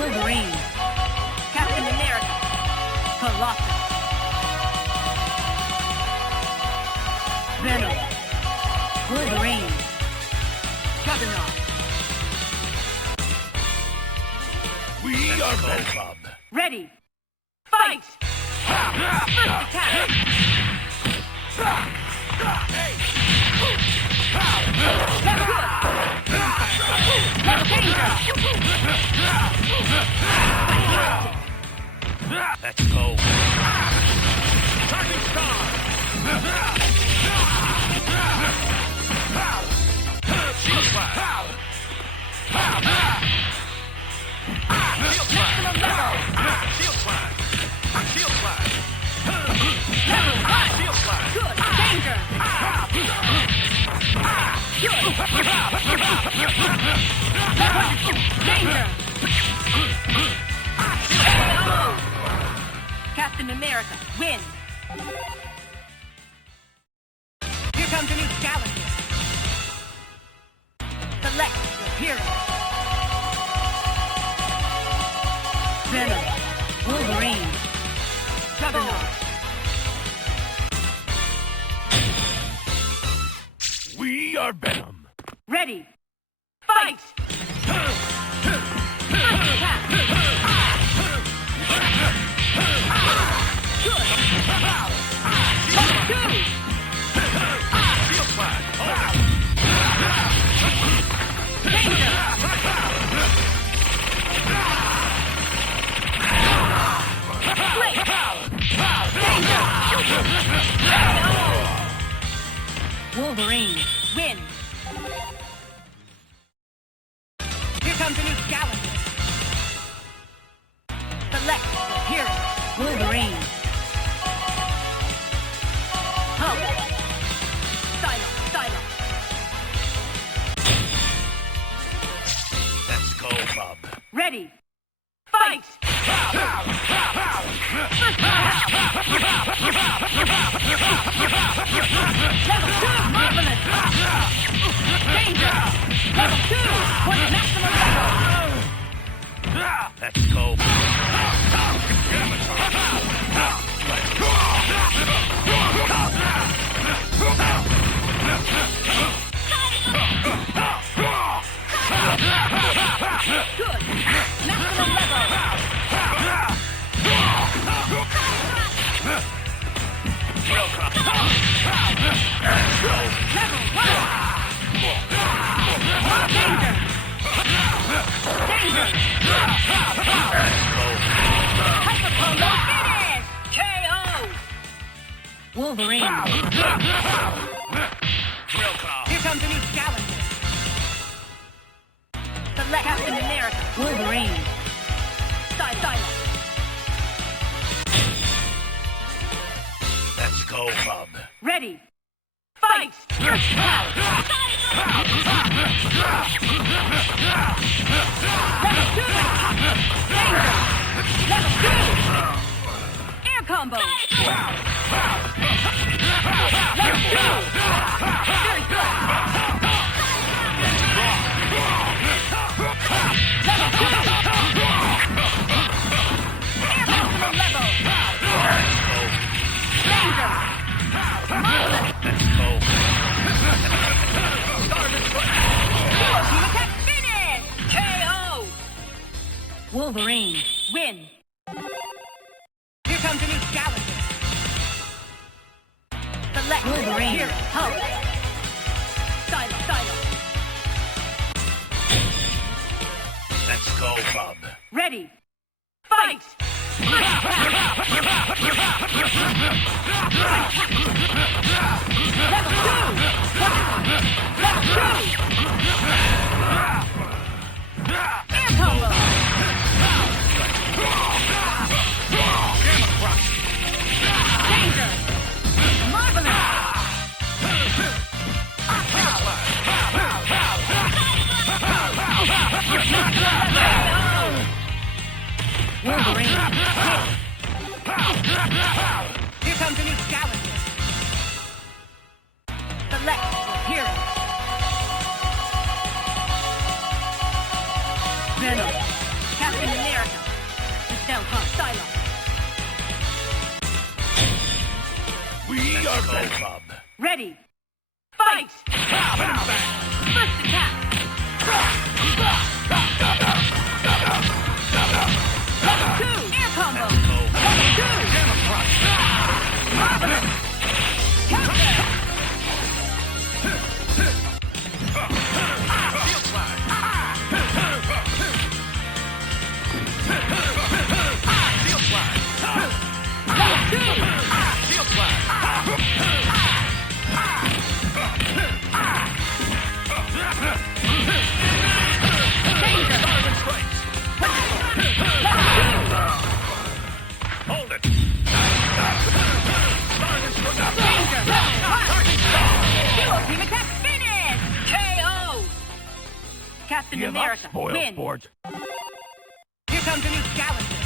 Wolverine. Captain America. Colossus. Venom. Wolverine. Juggernaut. We are Venom. Ready. Fight! First attack! Let's go. Target star. Shield flash. Shield flash. Shield flash. Shield flash. Level 5! Shield flash. Good! Danger! Danger! Captain America, win! Here comes a new challenger. Select your hero. Venom, Wolverine, Juggernaut. We are Venom. Ready! Fight! First attack! Good! Level 2! Shield flash. Danger! Blake! Danger! Wolverine, win! Here comes a new challenger. Select your hero. Wolverine. Hulk. Stylo. Let's go, Bob. Ready. Fight! Level 2, marvelous! Danger! Level 2, for the maximum level! Let's go. Good! Maximum level! Level 1! Danger! Danger! Hyper combo finish! KO! Wolverine. Here comes a new challenger. Select Captain America. Wolverine. Stylo. Let's go, Bob. Ready. Fight! First attack! Level 2! Danger! Level 2! Air combo! Level 2! Very good! Level 2! Air maximum level! Danger! Marvelous! Let's go. Team attack finish! KO! Wolverine, win! Here comes a new challenger. Select Wolverine. Hero. Hulk. Stylo. Let's go, Bob. Ready. Fight! Level 2! Level 2! Air combo! Danger! Marvelous! Wolverine! Here comes a new challenger. Select your hero. Venom. Captain America. are go, Bob. Ready. Fight! First attack! Level 2! Air combo! Level 2! Marvelous! Counter! Field slide. Field slide. Level 2! Field slide. Danger! Diamond strikes. Hold it. Danger! Duo team attack finish! KO! Captain Give up, America spoiled win! sport. Here comes a new challenger.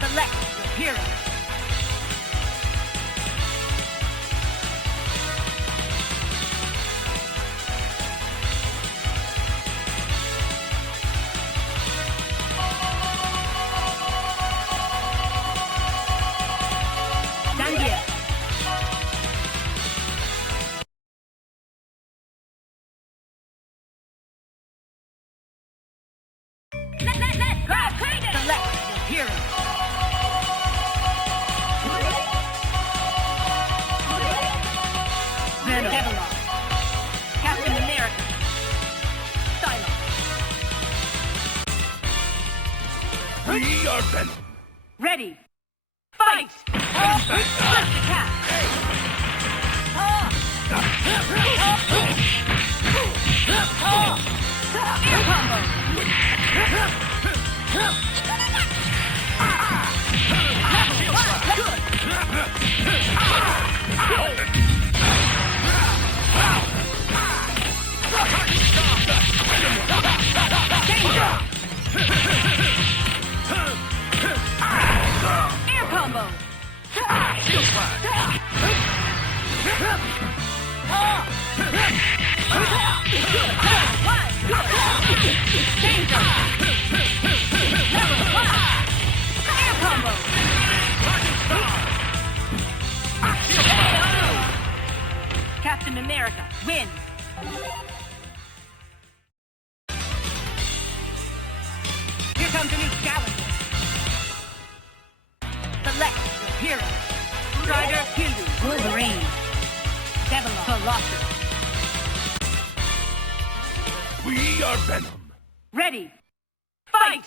Select your hero. Stand here. Let's go! Select your hero. Venom. Captain America. Silence. We are Venom. Ready. Fight! First attack. Air combo. Danger! Air combo. Field slide. Danger! Level 1! Air combo! Captain America wins! Here comes a new challenger. Select your hero. Strider Hindu, Wolverine. Devil Colossus. We are Venom. Ready. Fight!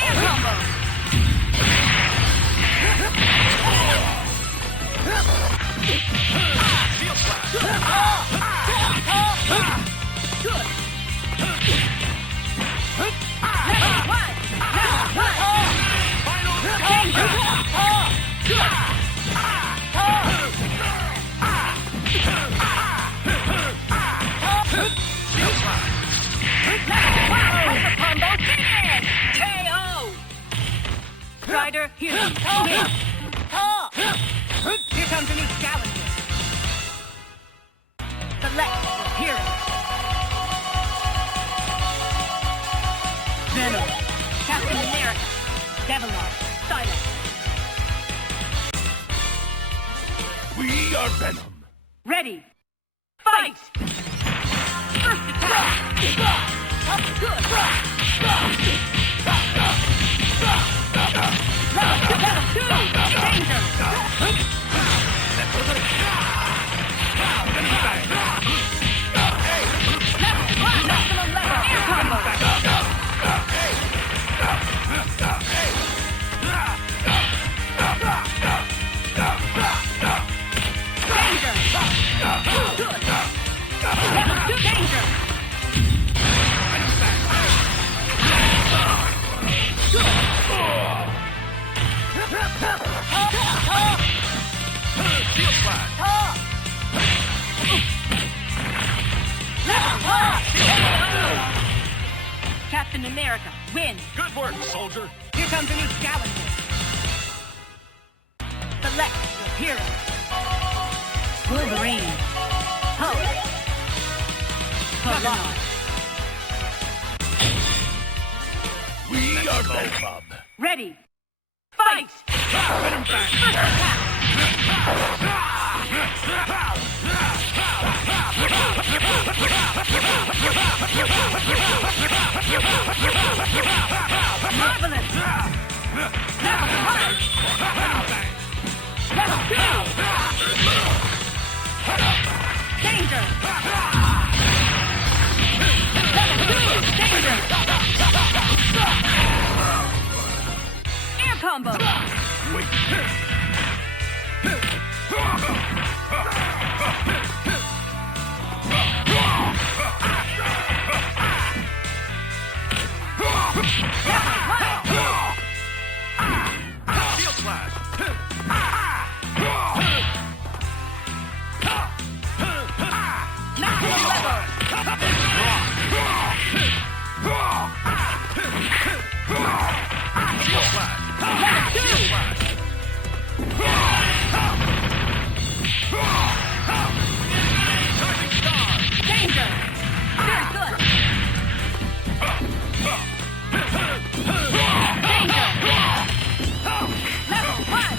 Air combo! Level 2! Field slide. Level 1! Air combo! Field slide. Good! Level 1! Final Danger! Good! field slide. Level 1! Combo finish! KO! Strider Hero win! Here comes a new challenger. Select your hero. Venom. Captain America. Devilon. Silence. We are Venom. Ready. Fight! First attack! Good! Level 2! Danger! Level 1! Maximum level air combo! Danger! Good! Level 2 danger! Field slide. Level 1! Captain America, win. Good work, soldier. Here comes a new challenger. Select your hero. Wolverine. Hulk. Juggernaut. We are Venom. Ready. Fight! First attack. Marvelous! Level 1! Level 2! Danger! Level 2! Danger! Air combo! Shield flash. Maximum level! Shield flash. Level 2! Shield flash. Charging star. Danger! Very good! Danger! Level 1!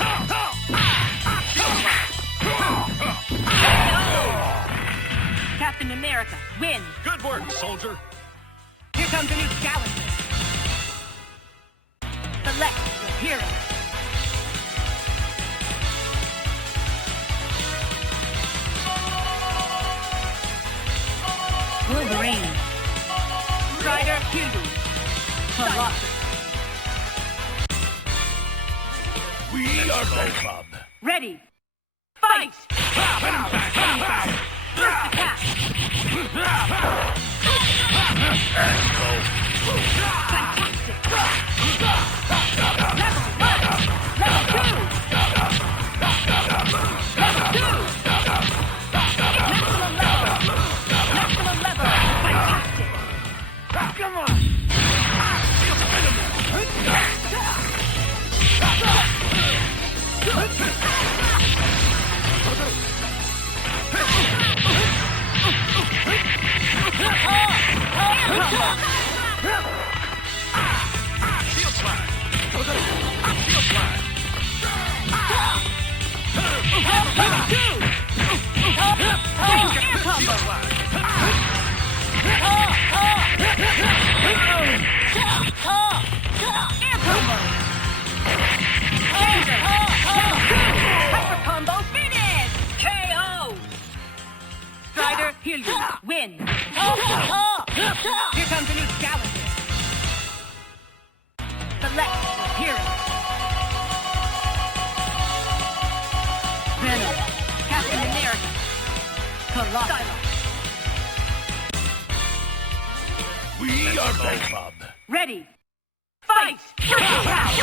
Captain America, win! Good work, soldier. Here comes a new challenger. Select your hero. Wolverine. Strider Huey. Colossus. We are Venom. Ready. Fight! First attack. Fantastic. Level 1. Level 2. Level 2. Maximum level. Maximum level. Fantastic. Come on. Shield flash. Shield flash. Level 2. Danger. Air combo. Shield flash. Air combo. Danger. Level 2. Hyper combo finish. KO. Strider Huey, win. Here comes a new challenger. Select your hero. Venom. Captain America. Colossus. We are Venom. Ready. Fight! First attack!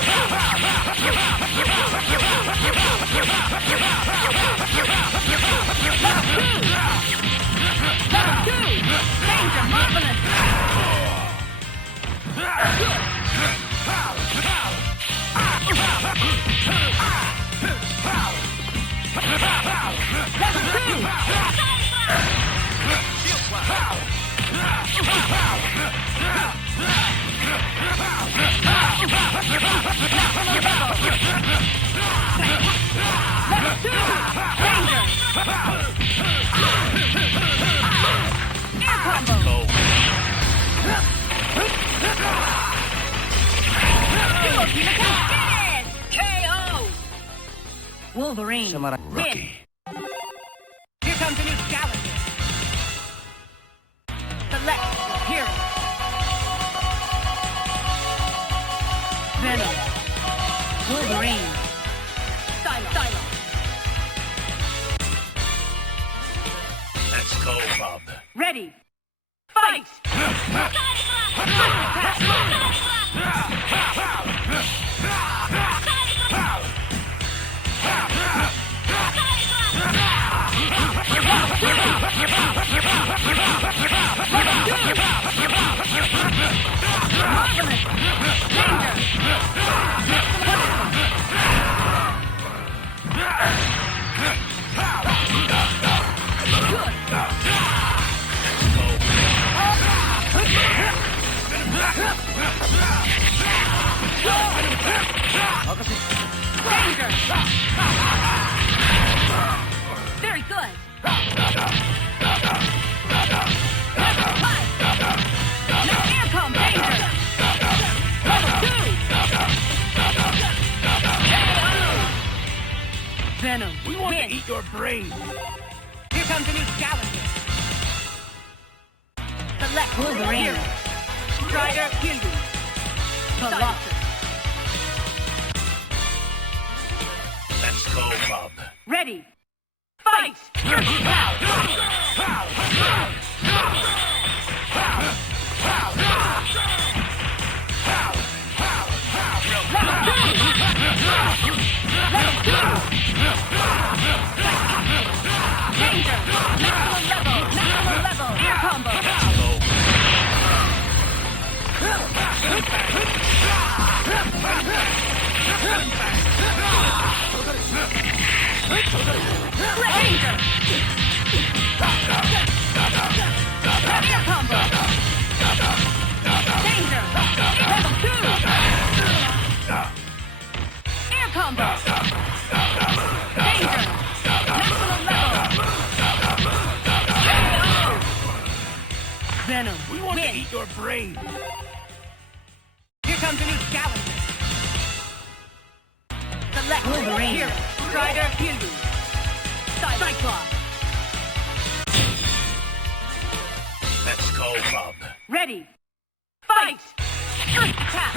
Level 2! Danger! Marvelous! Level 2! Shield flash. Level 2! Danger! Air combo! Dual team attack! Finish! KO! Wolverine, win! Here comes a new challenger. Select your hero. Venom. Wolverine. Silo. Let's go, Bob. Ready. Fight! Level 2! Marvelous! Danger! Danger! Very good! Now here comes danger! Level 2! Venom, We want win. to eat your brain. Here comes a new challenger. Select Wolverine. Strider, heal you. Colossus. Let's go, Bob. Ready. Fight! Danger! Maximum level! Air combo! Danger! Air combo! Danger! Level 2! Air combo! Danger! Maximum level! Venom, We want to win. eat your brain. Here comes a new challenger. Select Wolverine. Hero. Strider, heal you. Cyclops. Let's go, Bob. Ready. Fight! Earth attack!